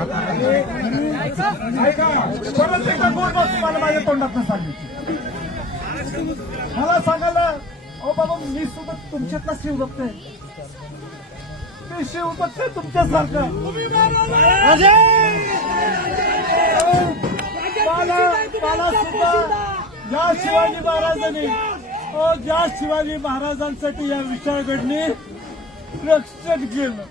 ऐका परत एकदा गोड तुम्हाला माझ्या तोंडात सांगितली मला सांगायला अहो बाबा मी सुद्धा तुमच्यातला शिव बघतोय ते शिव बघतोय तुमच्यासारखं मला मला सुद्धा या शिवाजी महाराजांनी ज्या शिवाजी महाराजांसाठी या विशाळगडनी रक्षण केलं.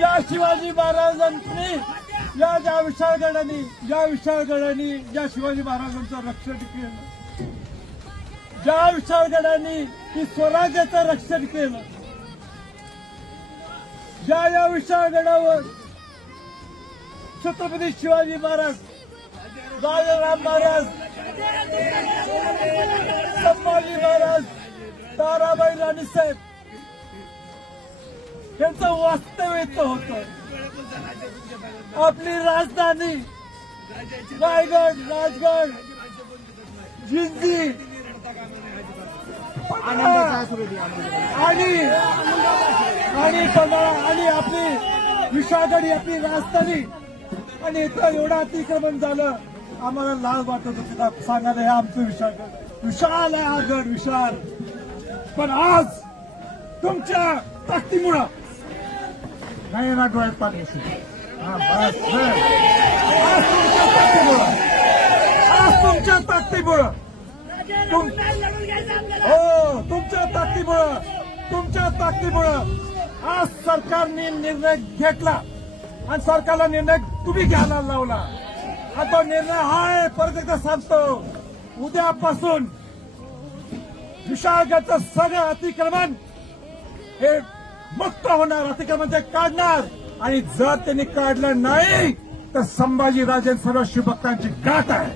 या शिवाजी महाराजांनी या ज्या विशाळगडाने या विशाळगडाने या शिवाजी महाराजांचं रक्षण केलं. ज्या विशाळगडाने ही स्वराज्याचं रक्षण केलं. ज्या या विशाळगडावर छत्रपती शिवाजी महाराज राजाराम महाराज संभाजी महाराज ताराबाई राणीसाहेब यांचं वास्तव्य होत होतं. आपली राजधानी रायगड राजगड जिंजी आणि आणि कमळा आणि आपली विशाळगड आपली राजधानी. आणि इथं एवढं अतिक्रमण झालं आम्हाला लाज वाटत होती. सांगायला हे आमचं विशाळगड विशाल आहे हा गड विशाल. पण आज तुमच्या ताकदीमुळं नाही येणार डोळ्यात पाणी हा, बस, आज तुमच्या ताकदीमुळं. आज तुमच्या ताकदीमुळं. तुम- हो तुमच्या ताकदीमुळं. तुमच्या ताकदीमुळं. आज सरकारने निर्णय घेतला. आणि सरकारला निर्णय तुम्ही घ्यायला लावला. आता निर्णय हा परत एकदा सांगतो. उद्यापासून विशाळगडचं सगळं अतिक्रमण हे मुक्त होणार अतिक्रमण ते म्हणजे काढणार? आणि जर त्यांनी काढलं नाही तर संभाजीराजे सर्व शिवभक्तांची गाठ आहे.